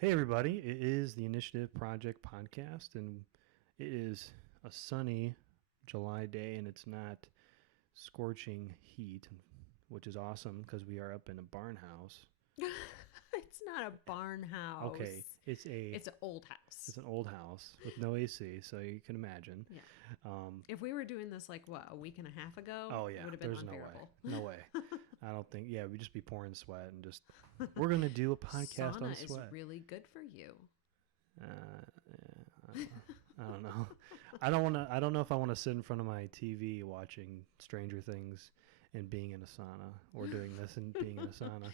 Hey, everybody. It is the Initiative Project podcast, and it is a sunny July day, and it's not scorching heat, which is awesome because we are up in a barn house. It's not a barn Okay, house. It's an old house. it's an old house with no AC, so you can imagine. Yeah. Um, If we were doing this like what, a week and a half ago, oh it yeah, would have been there's no way, unbearable. no way. I don't think. Yeah, we'd just be pouring sweat and just. We're gonna do a podcast on Sauna is sweat. really good for you. Yeah, I don't know. I don't want to. I don't know if I want to sit in front of my TV watching Stranger Things and being in a sauna, or doing this and being in a sauna.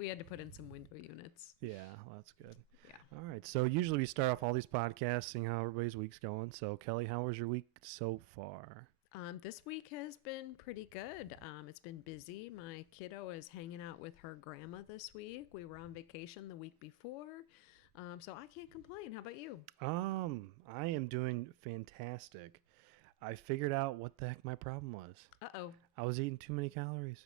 We had to put in some window units. Yeah, well, that's good. Yeah. All right. So usually we start off all these podcasts, seeing how everybody's week's going. So Kelly, how was your week so far? This week has been pretty good. It's been busy. My kiddo is hanging out with her grandma this week. We were on vacation the week before, so I can't complain. How about you? I am doing fantastic. I figured out what the heck my problem was. Uh-oh. I was eating too many calories.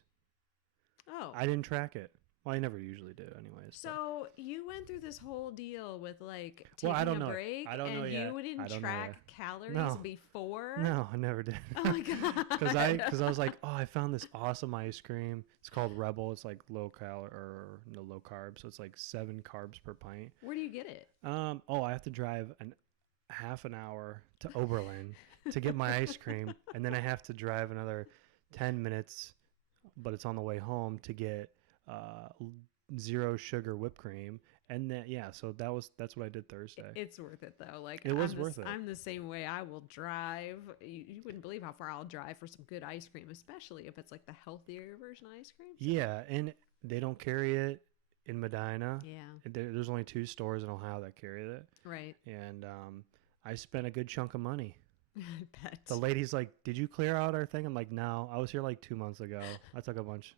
Oh. I didn't track it. Well, I never usually do, anyways. So you went through this whole deal with like Well, I taking don't a know. break, I don't know and yet. you I didn't don't know track yet. calories No. before. No, I never did. Oh my god! Because I was like, oh, I found this awesome ice cream. It's called Rebel. It's like low calorie or no low carb, so it's like 7 carbs per pint. Where do you get it? I have to drive half an hour to Oberlin to get my ice cream, and then I have to drive another 10 minutes, but it's on the way home to get zero sugar whipped cream, and then so that's what I did Thursday. It's worth it though. Like It was worth it. I'm the same way. I will drive. You wouldn't believe how far I'll drive for some good ice cream, especially if it's like the healthier version of ice cream. Yeah, and they don't carry it in Medina. Yeah. There's only 2 stores in Ohio that carry it, Right. and I spent a good chunk of money. I bet. The lady's like, "Did you clear out our thing?" I'm like, "No, I was here like 2 months ago. I took a bunch."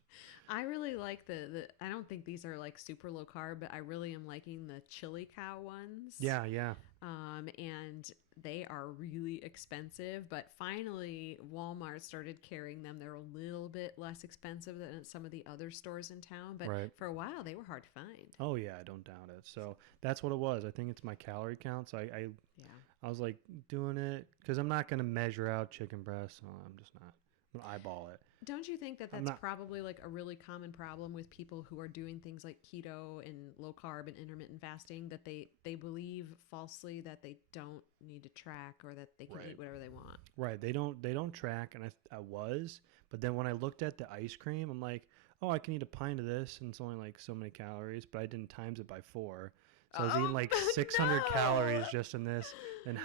I really like the. I don't think these are like super low carb, but I really am liking the chili cow ones. Yeah. And they are really expensive, but finally Walmart started carrying them. They're a little bit less expensive than some of the other stores in town, but Right. for a while they were hard to find. Oh yeah, I don't doubt it. So that's what it was. I think it's my calorie count. So Yeah. I was like doing it because I'm not gonna measure out chicken breasts. So I'm just not. I'm gonna eyeball it. Don't you think that I'm that's not- probably like a really common problem with people who are doing things like keto and low carb and intermittent fasting, that they believe falsely that they don't need to track or that they can Right. eat whatever they want? Right. They don't track, and I was, but then when I looked at the ice cream, I'm like, oh, I can eat a pint of this, and it's only like so many calories, but I didn't times it by 4. So I was eating like 600 no! calories just in this, and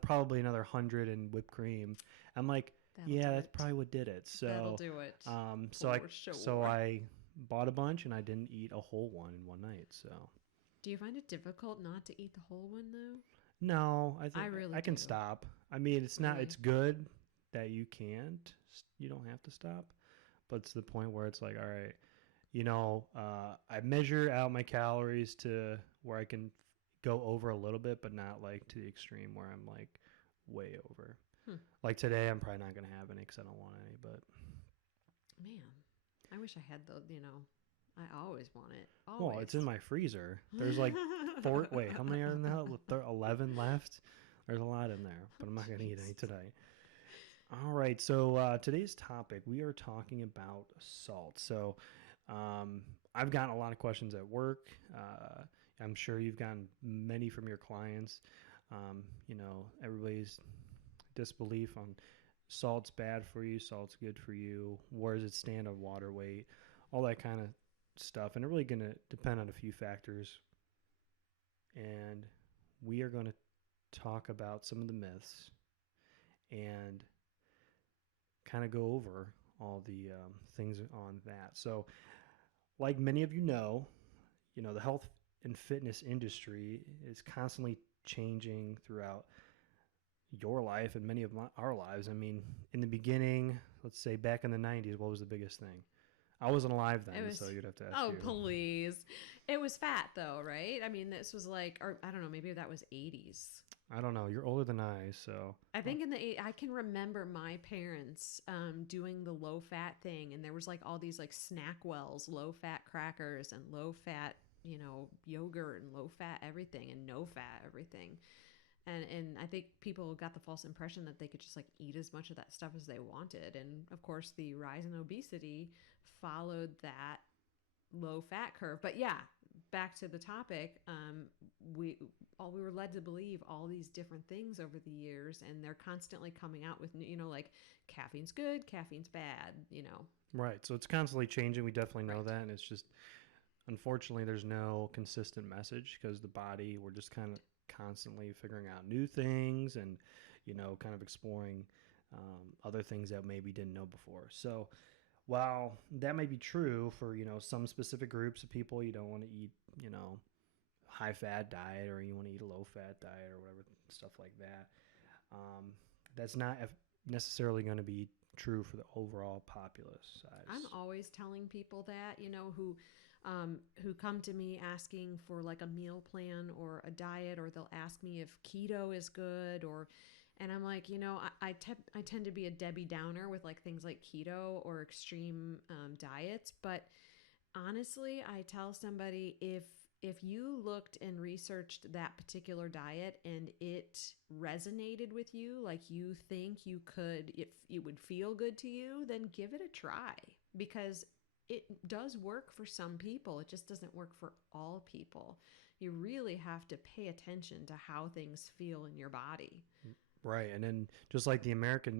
probably another 100 in whipped cream. I'm like, That'll yeah, do that's it. probably what did it. So That'll do it. so For sure. I bought a bunch, and I didn't eat a whole one in one night. So Do you find it difficult not to eat the whole one though? no, I think I really I can do. stop. I mean, it's not. Really? It's good that you can't. You don't have to stop, but it's the point where it's like, all right, I measure out my calories to where I can go over a little bit, but not like to the extreme where I'm like way over. Like today, I'm probably not gonna have any because I don't want any. But Man, I wish I had I always want it. well, Always. it's in my freezer. There's like 4. Wait, how many are in there? 11 left. There's a lot in there, but I'm not gonna eat any today. All right, so today's topic, we are talking about salt. So I've gotten a lot of questions at work. I'm sure you've gotten many from your clients. Everybody's disbelief on salt's bad for you, salt's good for you, where does it stand on water weight, all that kind of stuff. And it's really going to depend on a few factors. And we are going to talk about some of the myths and kind of go over all the things on that. So like many of the health and fitness industry is constantly changing throughout your life and many of our lives. I mean, in the beginning, let's say back in the 90s, what was the biggest thing? I wasn't alive then, so you'd have to ask Oh, you. please. It was fat though, right? I mean, this was like, or I don't know, maybe that was 80s. I don't know. You're older than I, so. I think I can remember my parents doing the low fat thing, and there was like all these like Snackwells, low fat crackers, and low fat yogurt and low fat everything and no fat everything. And I think people got the false impression that they could just like eat as much of that stuff as they wanted. And of course, the rise in obesity followed that low fat curve. But yeah, back to the topic, we were led to believe all these different things over the years, and they're constantly coming out with like caffeine's good, caffeine's bad. Right. So it's constantly changing. We definitely know Right. that. And it's just, unfortunately, there's no consistent message because the body, we're just kind of constantly figuring out new things and, kind of exploring other things that maybe didn't know before. So while that may be true for, some specific groups of people, you don't want to eat, high fat diet or you want to eat a low fat diet or whatever, stuff like that. Um, that's not necessarily going to be true for the overall populace I'm size. always telling people that, who come to me asking for like a meal plan or a diet, or they'll ask me if keto is good, and I'm like, I tend to be a Debbie Downer with like things like keto or extreme diets, but honestly, I tell somebody, if you looked and researched that particular diet and it resonated with you, like you think you could, if it would feel good to you, then give it a try, because it does work for some people. It just doesn't work for all people. You really have to pay attention to how things feel in your body. Right. And then just like the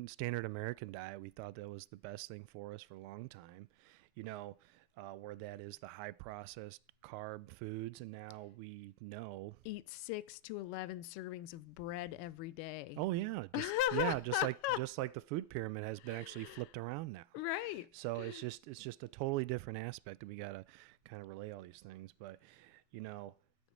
standard American diet, we thought that was the best thing for us for a long time, you know, where that is the high processed carb foods. And now we know, Eat 6 to 11 servings of bread every day. oh yeah, just like the food pyramid has been actually flipped around now. Right. So it's just a totally different aspect that we got to kind of relay all these things. But, you know,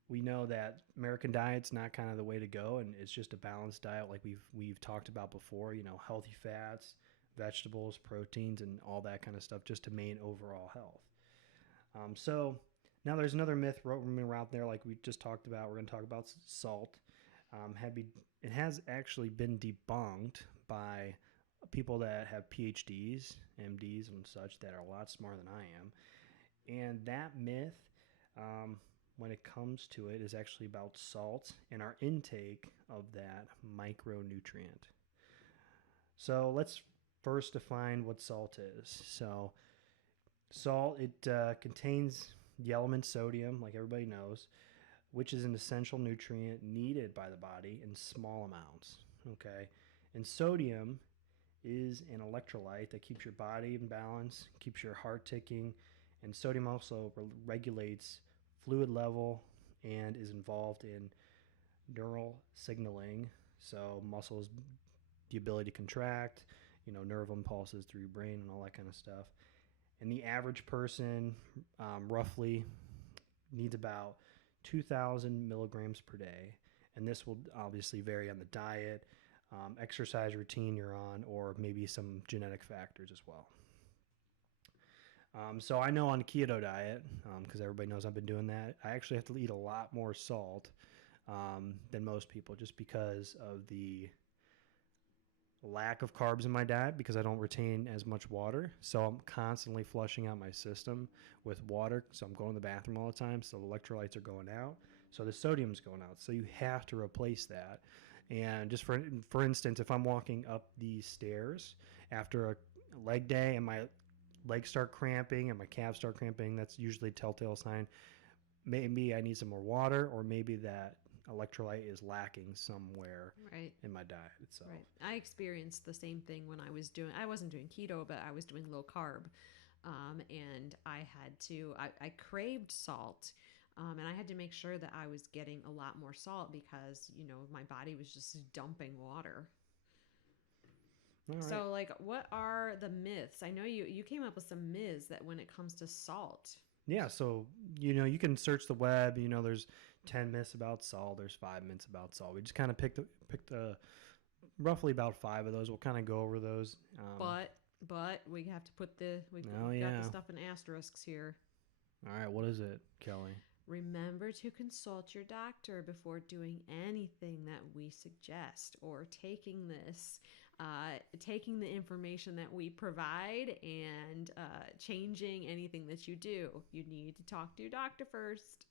we know that American diet's not kind of the way to go, and it's just a balanced diet like we've talked about before. Healthy fats, vegetables, proteins, and all that kind of stuff, just to maintain overall health. So now there's another myth roaming around there, like we just talked about. We're going to talk about salt. It has actually been debunked by people that have PhDs, MDs, and such that are a lot smarter than I am. And that myth, when it comes to it, is actually about salt and our intake of that micronutrient. So let's first define what salt is. So salt, it contains the element sodium, like everybody knows, which is an essential nutrient needed by the body in small amounts. Okay, and sodium is an electrolyte that keeps your body in balance, keeps your heart ticking, and sodium also regulates fluid level and is involved in neural signaling. So muscles, the ability to contract, nerve impulses through your brain and all that kind of stuff. And the average person roughly needs about 2,000 milligrams per day. And this will obviously vary on the diet, exercise routine you're on, or maybe some genetic factors as well. So I know on a keto diet, because everybody knows I've been doing that, I actually have to eat a lot more salt than most people, just because of the lack of carbs in my diet, because I don't retain as much water. So I'm constantly flushing out my system with water. So I'm going to the bathroom all the time. So the electrolytes are going out. So the sodium's going out. So you have to replace that. And just for instance, if I'm walking up these stairs after a leg day and my legs start cramping and my calves start cramping, that's usually a telltale sign. Maybe I need some more water, or maybe that electrolyte is lacking somewhere Right. in my diet itself. Right. I experienced the same thing when I wasn't doing keto, but I was doing low carb. And I craved salt. And I had to make sure that I was getting a lot more salt because, my body was just dumping water. All right. So, like, what are the myths? I know you came up with some myths that when it comes to salt. Yeah, so you can search the web. There's 10 myths about salt. There's 5 myths about salt. We just kind of picked roughly about 5 of those. We'll kind of go over those. But we have to put we Oh got yeah. the stuff in asterisks here. All right, what is it, Kelly? Remember to consult your doctor before doing anything that we suggest or taking the information that we provide and changing anything that you do. You need to talk to your doctor first.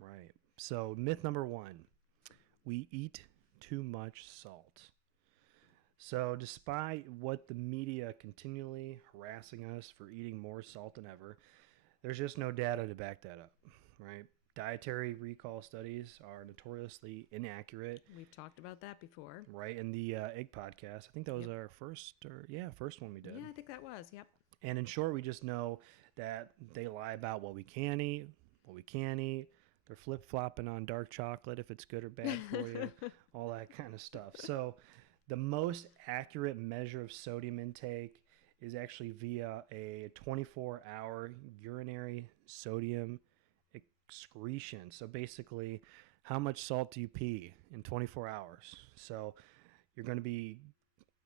Right. So, myth number one, we eat too much salt. So, despite what the media continually harassing us for eating more salt than ever, there's just no data to back that up, right? Dietary recall studies are notoriously inaccurate, We've talked about that before. right? In the egg podcast, I think that was Yep. our first one we did. Yeah, I think that was. Yep. And in short, we just know that they lie about what we can eat, what we can't eat. They're flip flopping on dark chocolate if it's good or bad for you, all that kind of stuff. So, the most accurate measure of sodium intake is actually via a 24-hour urinary sodium excretion. So, basically, how much salt do you pee in 24 hours? So, you're going to be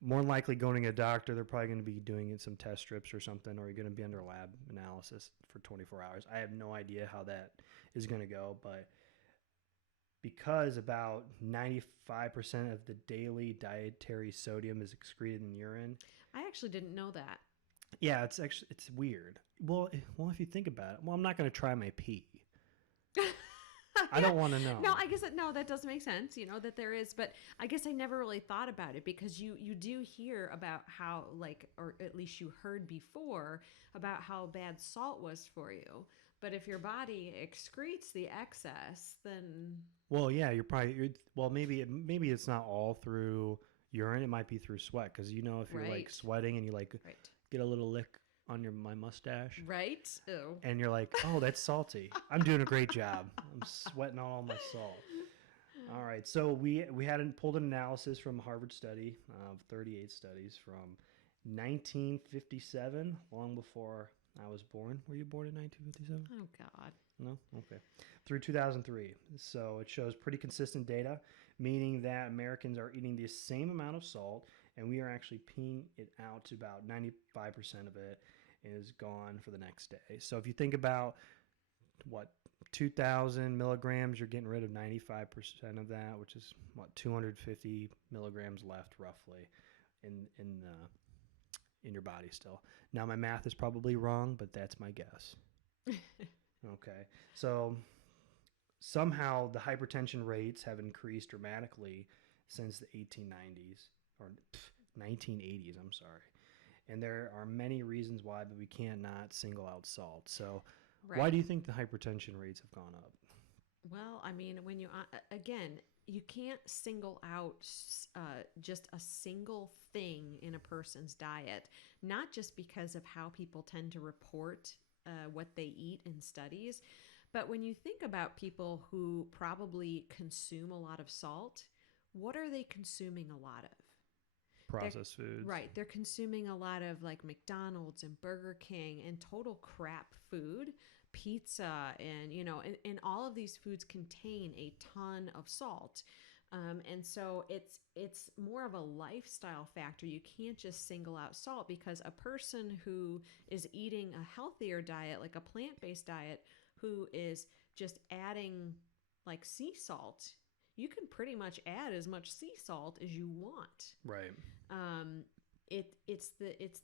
more than likely going to a doctor. They're probably going to be doing some test strips or something, or you're going to be under lab analysis for 24 hours. I have no idea how that is going to go, but because about 95% of the daily dietary sodium is excreted in urine. I actually didn't know that. Yeah, it's weird. Well, if you think about it, I'm not going to try my pee. I don't want to know. No, I guess that does make sense, that there is, but I guess I never really thought about it because you do hear about how, like, or at least you heard before about how bad salt was for you. But if your body excretes the excess, then Well, yeah, maybe it's not all through urine. It might be through sweat because if you're like right, sweating and you like right, get a little lick on my mustache, right. Oh. and you're like, oh, that's salty. I'm doing a great job. I'm sweating all my salt. All right, so we hadn't pulled an analysis from a Harvard study of 38 studies from 1957, long before I was born. Were you born in 1957? Oh God. No? Okay. Through 2003. So it shows pretty consistent data, meaning that Americans are eating the same amount of salt, and we are actually peeing it out to about 95% of it is gone for the next day. So if you think about 2,000 milligrams, you're getting rid of 95% of that, which is 250 milligrams left roughly in your body still. Now my math is probably wrong, but that's my guess. Okay. So somehow the hypertension rates have increased dramatically since the 1890s or 1980s, I'm sorry. And there are many reasons why, but we can't not single out salt. So Right. why do you think the hypertension rates have gone up? Well, I mean, when you again, you can't single out just a single thing in a person's diet, not just because of how people tend to report what they eat in studies, but when you think about people who probably consume a lot of salt, what are they consuming a lot of? Processed foods. Right. They're consuming a lot of like McDonald's and Burger King and total crap food, pizza, and all of these foods contain a ton of salt. And so it's more of a lifestyle factor. You can't just single out salt because a person who is eating a healthier diet, like a plant-based diet, who is just adding like sea salt, you can pretty much add as much sea salt as you want. Right. It's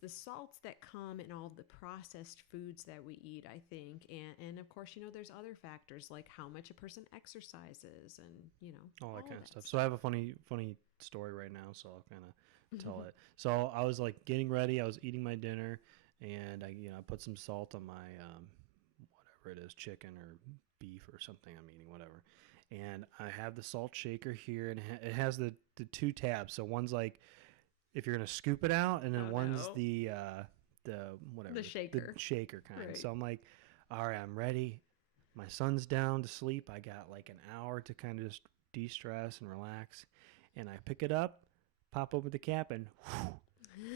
the salts that come in all the processed foods that we eat, I think, and of course, there's other factors like how much a person exercises and all that kind of stuff. So I have a funny story right now, so I'll kind of tell it. So I was like getting ready, I was eating my dinner, and I put some salt on my whatever it is, chicken or beef or something I'm eating, whatever. And I have the salt shaker here, and it has the two tabs. So one's like if you're gonna scoop it out, and then one's the whatever the shaker kind. Right. So I'm like, all right, I'm ready. My son's down to sleep. I got like an hour to kind of just de-stress and relax. And I pick it up, pop open the cap, and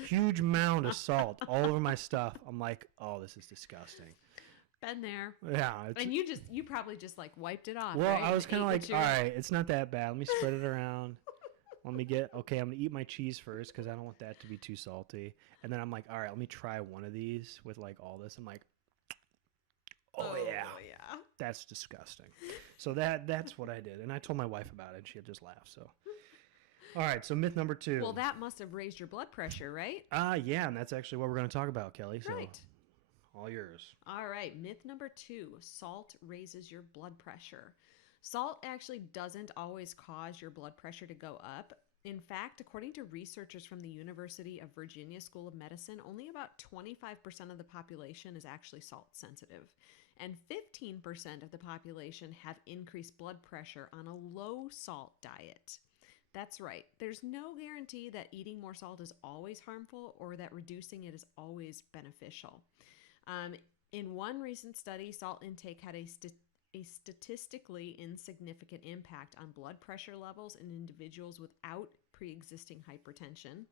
huge mound of salt all over my stuff. I'm like, oh, this is disgusting. Been there. Yeah. And you probably just like wiped it off. Well, right? I was kind of like, all right, like, it's not that bad. Let me spread it around. I'm going to eat my cheese first because I don't want that to be too salty. And then I'm like, all right, let me try one of these with like all this. I'm like, oh yeah, that's disgusting. So that's what I did. And I told my wife about it and she just laughed. So, all right. So myth number 2. Well, that must have raised your blood pressure, right? Yeah. And that's actually what we're going to talk about, Kelly. So Right. All yours. All right, myth number 2, salt raises your blood pressure. Salt actually doesn't always cause your blood pressure to go up. In fact, according to researchers from the University of Virginia School of Medicine, only about 25% of the population is actually salt sensitive, and 15% of the population have increased blood pressure on a low salt diet. That's right. There's no guarantee that eating more salt is always harmful or that reducing it is always beneficial. Um, in one recent study, salt intake had a statistically insignificant impact on blood pressure levels in individuals without pre existing hypertension.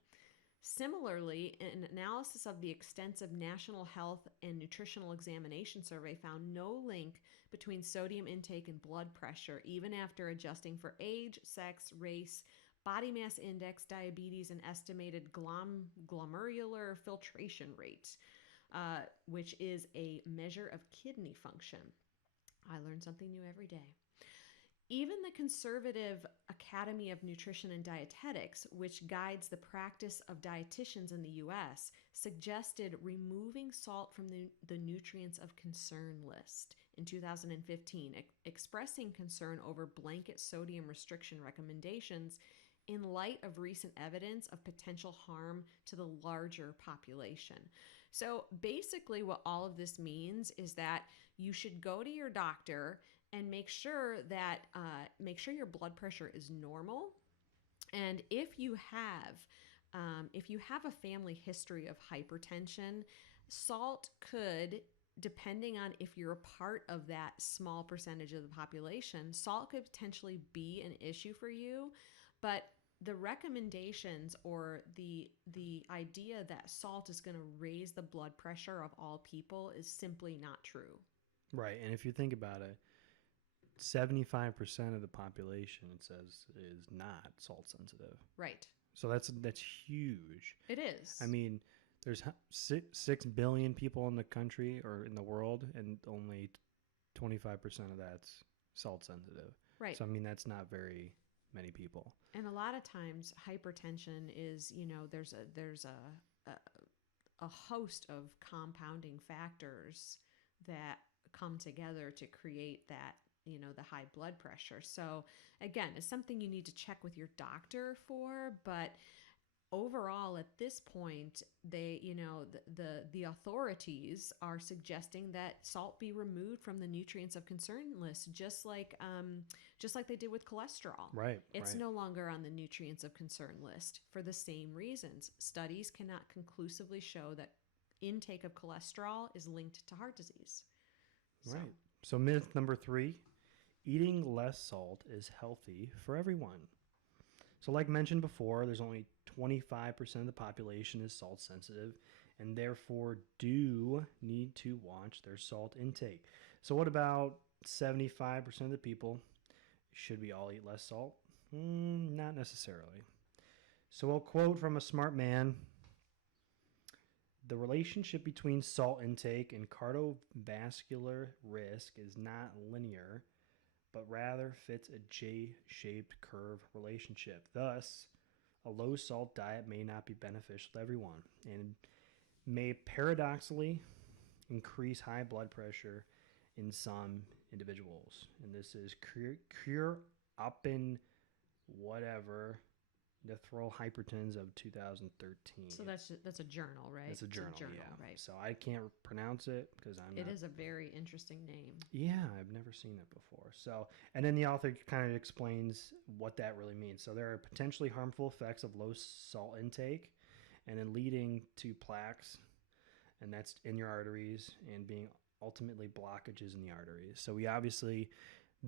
Similarly, an analysis of the extensive National Health and Nutritional Examination Survey found no link between sodium intake and blood pressure, even after adjusting for age, sex, race, body mass index, diabetes, and estimated glomerular filtration rate, which is a measure of kidney function. I learn something new every day. Even the conservative Academy of Nutrition and Dietetics, which guides the practice of dietitians in the US, suggested removing salt from the nutrients of concern list in 2015, expressing concern over blanket sodium restriction recommendations in light of recent evidence of potential harm to the larger population. So basically, what all of this means is that you should go to your doctor and make sure your blood pressure is normal. And if you have a family history of hypertension, salt could, depending on if you're a part of that small percentage of the population, salt could potentially be an issue for you. But the recommendations or the idea that salt is going to raise the blood pressure of all people is simply not true. Right. And if you think about it, 75% of the population, it says, is not salt sensitive. Right. So that's huge. It is. I mean, there's 6 billion people in the country or in the world, and only 25% of that's salt sensitive. Right. So I mean, that's not very many people. And a lot of times hypertension is, there's a host of compounding factors that come together to create that, the high blood pressure. So again, it's something you need to check with your doctor for, but overall at this point, the authorities are suggesting that salt be removed from the nutrients of concern list, just like they did with cholesterol. Right. It's right. no longer on the nutrients of concern list for the same reasons. Studies cannot conclusively show that intake of cholesterol is linked to heart disease. Right. So myth number 3, eating less salt is healthy for everyone. So like mentioned before, there's only 25% of the population is salt sensitive and therefore do need to watch their salt intake. So what about 75% of the people? Should we all eat less salt? Not necessarily. So I'll quote from a smart man: the relationship between salt intake and cardiovascular risk is not linear, but rather fits a J-shaped curve relationship. Thus, a low salt diet may not be beneficial to everyone and may paradoxically increase high blood pressure in some individuals. And this is Cure Oppen whatever Nephral Hypertons of 2013. So that's a journal, right? It's a journal, yeah. Right. So I can't pronounce it because I'm It not. is a very interesting name. Yeah, I've never seen it before. So, and then the author kind of explains what that really means. So there are potentially harmful effects of low salt intake, and then leading to plaques, and that's in your arteries, and being ultimately blockages in the arteries. So we obviously,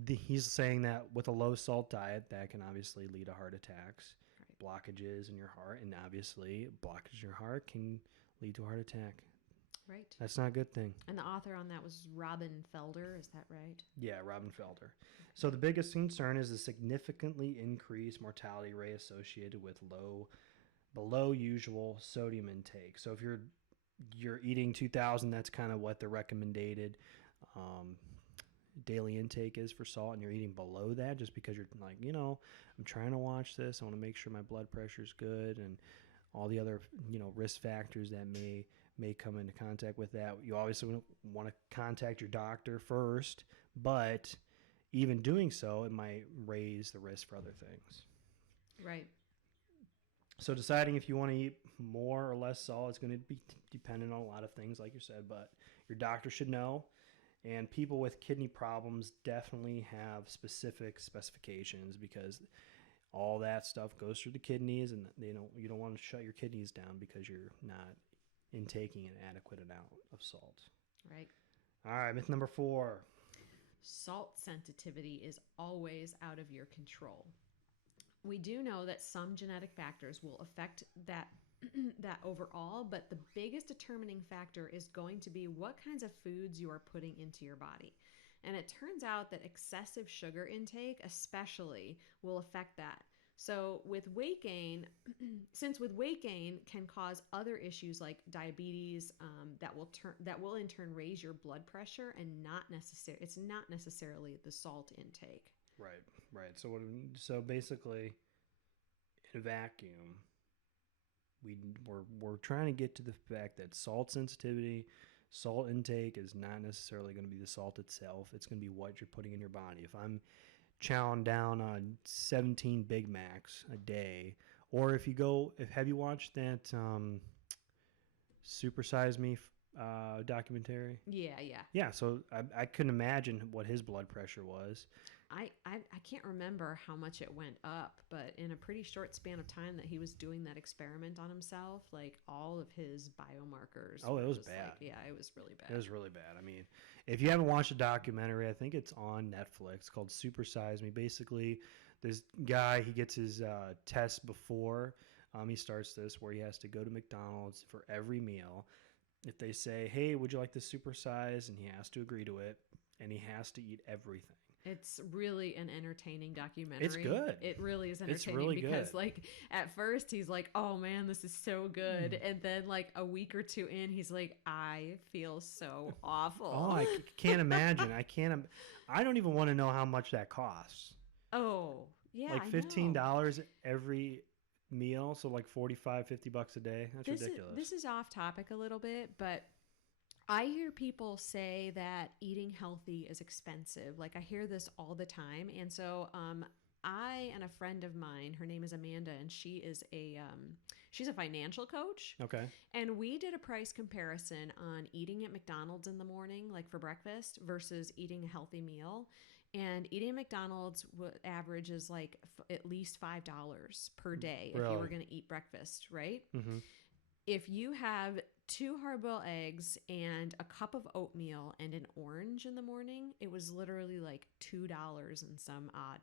he's saying that with a low salt diet, that can obviously lead to heart attacks, blockages in your heart, and obviously blockage in your heart can lead to a heart attack. Right. That's not a good thing. And the author on that was Robin Felder, is that right? Yeah, Robin Felder. So the biggest concern is the significantly increased mortality rate associated with below usual sodium intake. So if you're eating 2,000, that's kind of what the recommended daily intake is for salt, and you're eating below that just because you're like, I'm trying to watch this. I want to make sure my blood pressure is good and all the other, risk factors that may may come into contact with that. You obviously want to contact your doctor first, but even doing so, it might raise the risk for other things. Right. So deciding if you want to eat more or less salt is going to be dependent on a lot of things, like you said, but your doctor should know. And people with kidney problems definitely have specific specifications because all that stuff goes through the kidneys, and you don't want to shut your kidneys down because you're not intaking an adequate amount of salt. Right. All right, myth number 4. Salt sensitivity is always out of your control. We do know that some genetic factors will affect that that overall, but the biggest determining factor is going to be what kinds of foods you are putting into your body. And it turns out that excessive sugar intake especially will affect that. So with weight gain, since with weight gain can cause other issues like diabetes, that will in turn raise your blood pressure, and it's not necessarily the salt intake. Right, right. So basically, in a vacuum, we're trying to get to the fact that salt sensitivity, salt intake is not necessarily going to be the salt itself. It's going to be what you're putting in your body. If I'm chowing down on 17 Big Macs a day, or if have you watched that Super Size Me documentary? Yeah, yeah. Yeah, so I couldn't imagine what his blood pressure was. I can't remember how much it went up, but in a pretty short span of time that he was doing that experiment on himself, like all of his biomarkers. Oh, it was just bad. Like, yeah, it was really bad. It was really bad. I mean, if you haven't watched the documentary, I think it's on Netflix called Super Size Me. Basically, this guy, he gets his test before he starts this, where he has to go to McDonald's for every meal. If they say, hey, would you like this super size? And he has to agree to it, and he has to eat everything. It's really an entertaining documentary. It's good. It really is entertaining. It's really because good. like at first he's like, "Oh man, this is so good," and then like a week or two in, he's like, "I feel so awful." Oh, I can't imagine. I don't even want to know how much that costs. Oh, yeah, like $15 every meal, so like 45, $50 a day. That's ridiculous. This is off topic a little bit, but I hear people say that eating healthy is expensive. Like I hear this all the time. And so I and a friend of mine, her name is Amanda, and she's a financial coach. Okay. And we did a price comparison on eating at McDonald's in the morning, like for breakfast, versus eating a healthy meal. And eating at McDonald's averages like at least $5 per day if you were going to eat breakfast, right? Mm-hmm. If you have 2 hard-boiled eggs and a cup of oatmeal and an orange in the morning, it was literally like $2 and some odd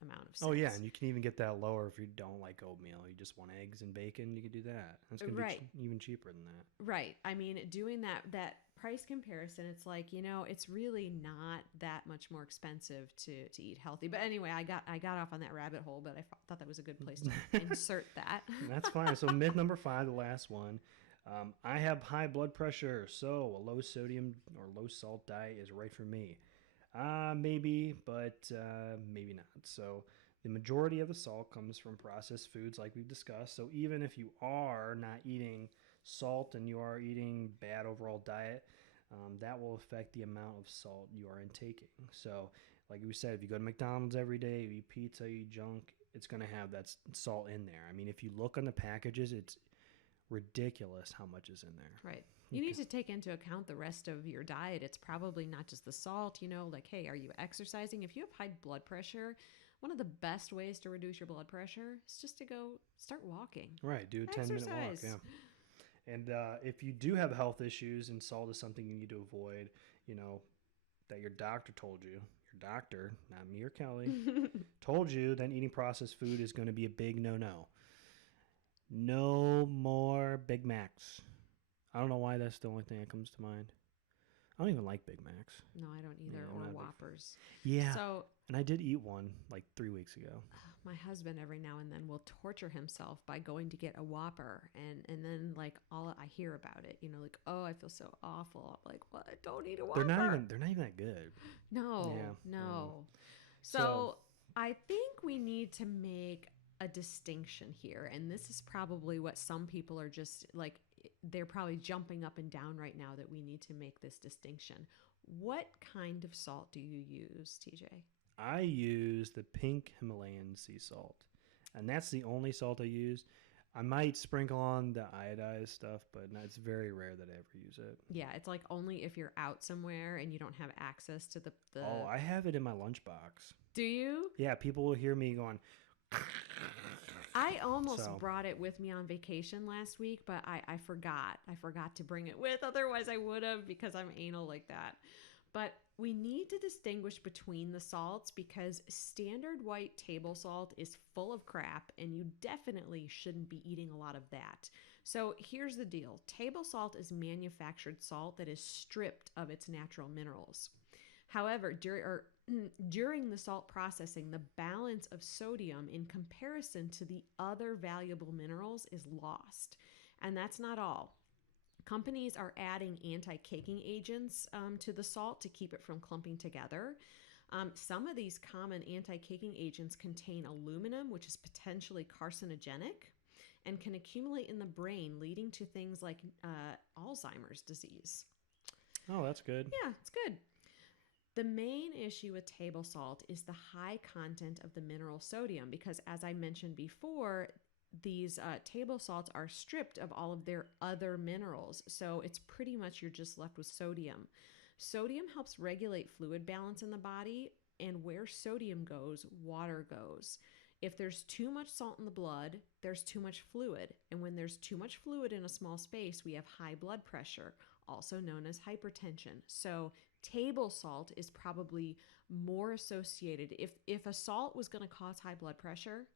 amount of cents. Oh yeah, and you can even get that lower if you don't like oatmeal. You just want eggs and bacon, you could do that. That's going to be even cheaper than that. Right. I mean, doing that price comparison, it's like, it's really not that much more expensive to eat healthy. But anyway, I got off on that rabbit hole, but I thought that was a good place to insert that. That's fine. So myth number 5, the last one. I have high blood pressure, so a low sodium or low salt diet is right for me. Maybe, but maybe not. So the majority of the salt comes from processed foods like we've discussed. So even if you are not eating salt and you are eating bad overall diet, that will affect the amount of salt you are intaking. So like we said, if you go to McDonald's every day, you eat pizza, you eat junk, it's going to have that salt in there. I mean, if you look on the packages, it's ridiculous how much is in there. Right. You need to take into account the rest of your diet. It's probably not just the salt, like, hey, are you exercising? If you have high blood pressure, one of the best ways to reduce your blood pressure is just to go start walking. Right. Do a 10-minute walk. Yeah. And if you do have health issues and salt is something you need to avoid, that your doctor told you, your doctor, not me or Kelly, told you, then eating processed food is going to be a big no-no. No more Big Macs. I don't know why that's the only thing that comes to mind. I don't even like Big Macs. No, I don't either, or Whoppers. Yeah. So, and I did eat one like 3 weeks ago. My husband every now and then will torture himself by going to get a Whopper, and then like all I hear about it, like, oh, I feel so awful. I'm like, what? Don't eat a Whopper. They're not even that good. No, yeah. no. So I think we need to make a distinction here, and this is probably what some people are just like, they're probably jumping up and down right now that we need to make this distinction. What kind of salt do you use, TJ? I use the pink Himalayan sea salt, and that's the only salt I use. I might sprinkle on the iodized stuff, but it's very rare that I ever use it. Yeah, it's like only if you're out somewhere and you don't have access to the Oh, I have it in my lunchbox. Do you? Yeah, people will hear me going. I almost So. brought it with me on vacation last week, but I forgot. I forgot to bring it with. Otherwise, I would have, because I'm anal like that. But we need to distinguish between the salts, because standard white table salt is full of crap and you definitely shouldn't be eating a lot of that. So here's the deal. Table salt is manufactured salt that is stripped of its natural minerals. However, during the salt processing, the balance of sodium in comparison to the other valuable minerals is lost. And that's not all. Companies are adding anti-caking agents to the salt to keep it from clumping together. Some of these common anti-caking agents contain aluminum, which is potentially carcinogenic and can accumulate in the brain, leading to things like Alzheimer's disease. Oh, that's good. Yeah, it's good. The main issue with table salt is the high content of the mineral sodium, because as I mentioned before, these table salts are stripped of all of their other minerals. So it's pretty much you're just left with sodium. Sodium helps regulate fluid balance in the body, and where sodium goes, water goes. If there's too much salt in the blood, there's too much fluid. And when there's too much fluid in a small space, we have high blood pressure, also known as hypertension. So table salt is probably more associated. If a salt was going to cause high blood pressure,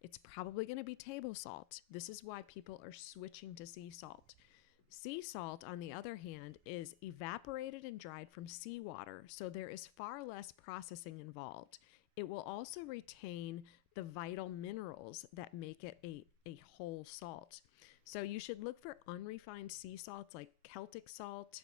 it's probably going to be table salt. This is why people are switching to sea salt. Sea salt, on the other hand, is evaporated and dried from seawater, so there is far less processing involved. It will also retain the vital minerals that make it a whole salt. So you should look for unrefined sea salts like Celtic salt,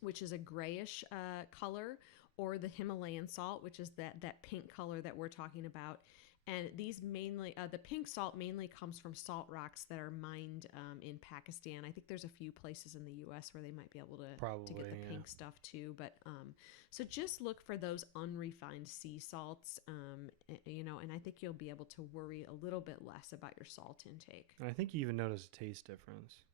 which is a grayish color, or the Himalayan salt, which is that pink color that we're talking about. And these mainly, the pink salt mainly comes from salt rocks that are mined in Pakistan. I think there's a few places in the U.S. where they might be able to get the pink stuff too. But so just look for those unrefined sea salts, and I think you'll be able to worry a little bit less about your salt intake. I think you even notice a taste difference.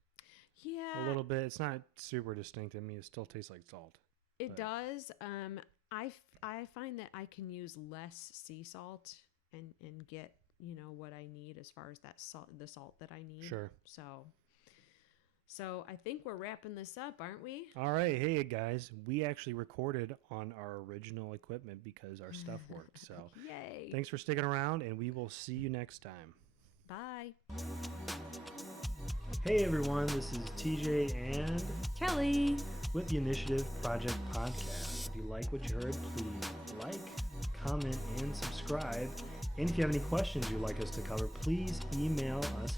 Yeah. A little bit. It's not super distinct. I mean, it still tastes like salt. It does. I find that I can use less sea salt and get, what I need as far as the salt that I need. Sure. So I think we're wrapping this up, aren't we? All right. Hey, guys. We actually recorded on our original equipment because our stuff worked. So yay. Thanks for sticking around, and we will see you next time. Bye. Hey, everyone. This is TJ and Kelly with the Initiative Project Podcast. If you like what you heard, please like, comment, and subscribe. And if you have any questions you'd like us to cover, please email us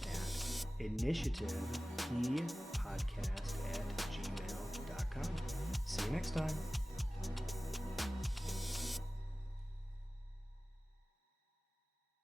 at initiativepodcast@gmail.com. See you next time.